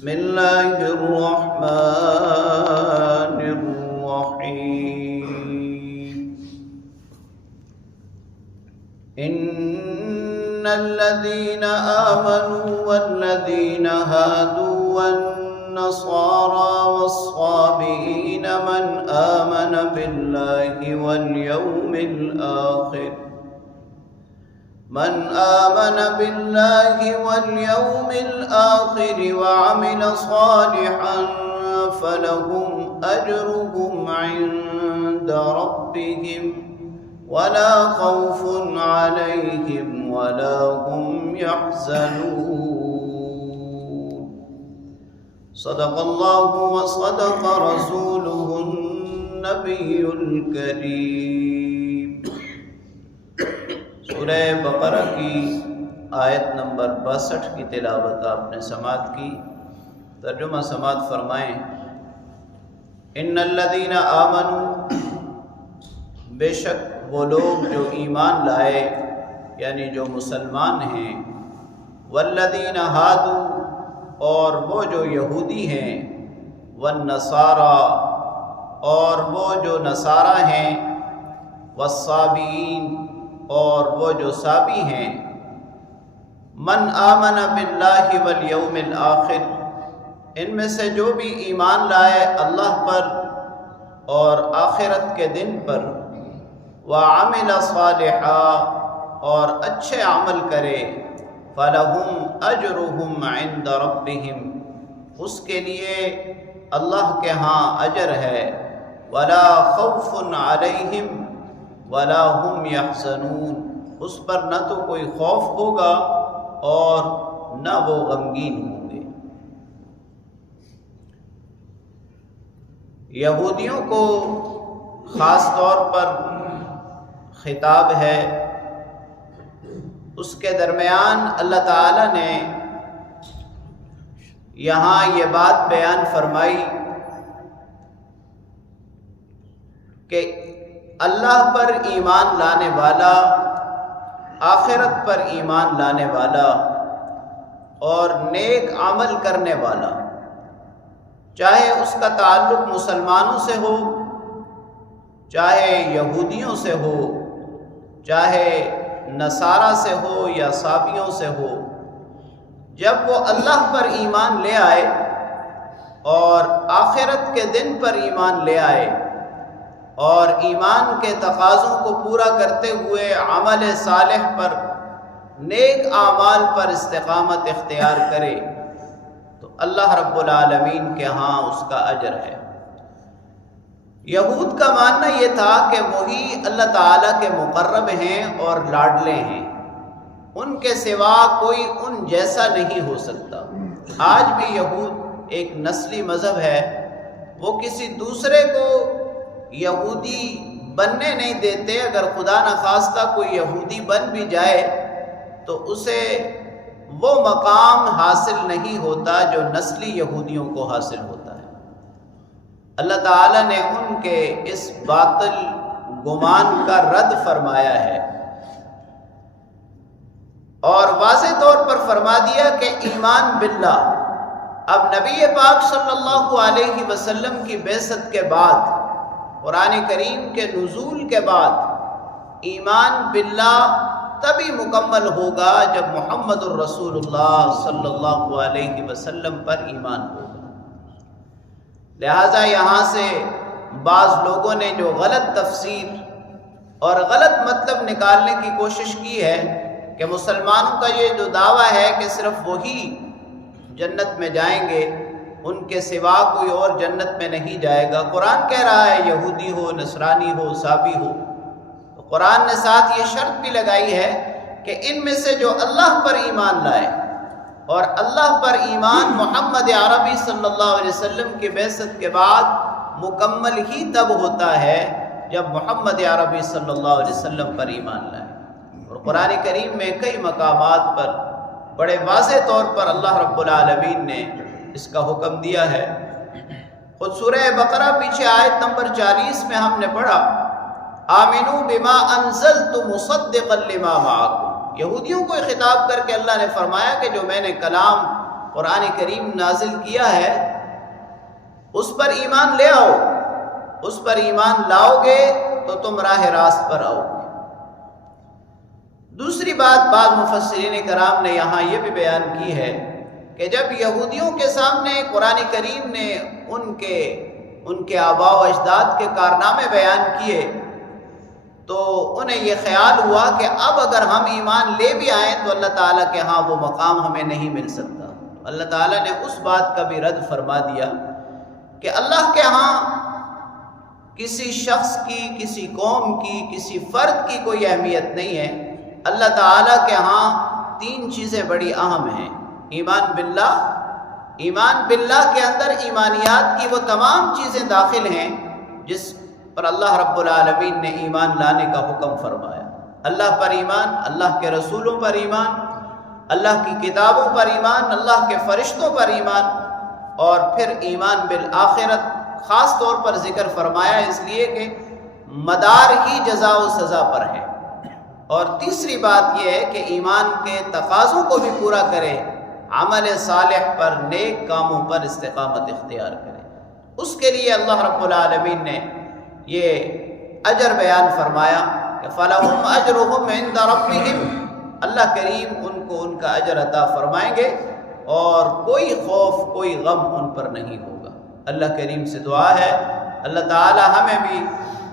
بسم اللہ الرحمن الرحیم ان الذین آمنوا والذین هادوا والنصارى والصابئین من آمن باللہ واليوم الآخر واليوم الآخر وعمل صالحا فلهم أجرهم عند ربهم ولا خوف عليهم ولا هم يحزنون صدق الله وصدق رسوله النبي الكريم۔ سورہ بقرہ کی آیت نمبر 62 کی تلاوت آپ نے سماعت کی۔ ترجمہ سماعت فرمائیں۔ ان الذین آمنوا، بے شک وہ لوگ جو ایمان لائے یعنی جو مسلمان ہیں، والذین ہادوا، اور وہ جو یہودی ہیں، والنصارى، اور وہ جو نصارہ ہیں، والصابئین، اور وہ جو صابی ہیں، من آمن باللہ والیوم الآخر، ان میں سے جو بھی ایمان لائے اللہ پر اور آخرت کے دن پر، وعمل صالحا، اور اچھے عمل کرے، فلہم اجرہم عند ربہم، اس کے لیے اللہ کے ہاں اجر ہے، ولا خوف علیہم ولا هم يحزنون، اس پر نہ تو کوئی خوف ہوگا اور نہ وہ غمگین ہوں گے۔ یہودیوں کو خاص طور پر خطاب ہے، اس کے درمیان اللہ تعالی نے یہاں یہ بات بیان فرمائی کہ اللہ پر ایمان لانے والا، آخرت پر ایمان لانے والا اور نیک عمل کرنے والا، چاہے اس کا تعلق مسلمانوں سے ہو، چاہے یہودیوں سے ہو، چاہے نصارہ سے ہو یا صابیوں سے ہو، جب وہ اللہ پر ایمان لے آئے اور آخرت کے دن پر ایمان لے آئے اور ایمان کے تقاضوں کو پورا کرتے ہوئے عمل صالح پر، نیک اعمال پر استقامت اختیار کرے، تو اللہ رب العالمین کے ہاں اس کا اجر ہے۔ یہود کا ماننا یہ تھا کہ وہی اللہ تعالیٰ کے مقرب ہیں اور لاڈلے ہیں، ان کے سوا کوئی ان جیسا نہیں ہو سکتا۔ آج بھی یہود ایک نسلی مذہب ہے، وہ کسی دوسرے کو یہودی بننے نہیں دیتے۔ اگر خدا نخواستہ کوئی یہودی بن بھی جائے تو اسے وہ مقام حاصل نہیں ہوتا جو نسلی یہودیوں کو حاصل ہوتا ہے۔ اللہ تعالیٰ نے ان کے اس باطل گمان کا رد فرمایا ہے اور واضح طور پر فرما دیا کہ ایمان باللہ، اب نبی پاک صلی اللہ علیہ وسلم کی بعثت کے بعد، قرآن کریم کے نزول کے بعد، ایمان باللہ تبھی مکمل ہوگا جب محمد الرسول اللہ صلی اللہ علیہ وسلم پر ایمان ہوگا۔ لہٰذا یہاں سے بعض لوگوں نے جو غلط تفسیر اور غلط مطلب نکالنے کی کوشش کی ہے کہ مسلمانوں کا یہ جو دعویٰ ہے کہ صرف وہی جنت میں جائیں گے، ان کے سوا کوئی اور جنت میں نہیں جائے گا۔ قرآن کہہ رہا ہے یہودی ہو، نصرانی ہو، صابی ہو، تو قرآن نے ساتھ یہ شرط بھی لگائی ہے کہ ان میں سے جو اللہ پر ایمان لائے، اور اللہ پر ایمان محمد عربی صلی اللہ علیہ وسلم کی بعثت کے بعد مکمل ہی تب ہوتا ہے جب محمد عربی صلی اللہ علیہ وسلم پر ایمان لائے۔ اور قرآن کریم میں کئی مقامات پر بڑے واضح طور پر اللہ رب العالمین نے اس کا حکم دیا ہے۔ خود سورہ بقرہ پیچھے آیت نمبر 40 میں ہم نے پڑھا، آمنوا بما انزلت مصدقا لما معکم، یہودیوں کو خطاب کر کے اللہ نے فرمایا کہ جو میں نے کلام قرآن کریم نازل کیا ہے اس پر ایمان لے آؤ، اس پر ایمان لاؤ گے تو تم راہ راست پر آؤ گے۔ دوسری بات بعض مفسرین کرام نے یہاں یہ بھی بیان کی ہے کہ جب یہودیوں کے سامنے قرآن کریم نے ان کے آباء و اجداد کے کارنامے بیان کیے تو انہیں یہ خیال ہوا کہ اب اگر ہم ایمان لے بھی آئیں تو اللہ تعالیٰ کے ہاں وہ مقام ہمیں نہیں مل سکتا۔ اللہ تعالیٰ نے اس بات کا بھی رد فرما دیا کہ اللہ کے ہاں کسی شخص کی، کسی قوم کی، کسی فرد کی کوئی اہمیت نہیں ہے۔ اللہ تعالیٰ کے ہاں 3 چیزیں بڑی اہم ہیں۔ ایمان باللہ، ایمان باللہ کے اندر ایمانیات کی وہ تمام چیزیں داخل ہیں جس پر اللہ رب العالمین نے ایمان لانے کا حکم فرمایا۔ اللہ پر ایمان، اللہ کے رسولوں پر ایمان، اللہ کی کتابوں پر ایمان، اللہ کے فرشتوں پر ایمان، اور پھر ایمان بالآخرت خاص طور پر ذکر فرمایا اس لیے کہ مدار ہی جزا و سزا پر ہے۔ اور تیسری بات یہ ہے کہ ایمان کے تقاضوں کو بھی پورا کرے، عمل صالح پر، نیک کاموں پر استقامت اختیار کرے۔ اس کے لیے اللہ رب العالمین نے یہ اجر بیان فرمایا کہ فَلَهُمْ أَجْرُهُمْ عِنْدَ رَبِّهِمْ، اللہ کریم ان کو ان کا اجر عطا فرمائیں گے اور کوئی خوف، کوئی غم ان پر نہیں ہوگا۔ اللہ کریم سے دعا ہے اللہ تعالی ہمیں بھی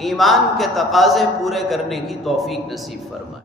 ایمان کے تقاضے پورے کرنے کی توفیق نصیب فرمائے۔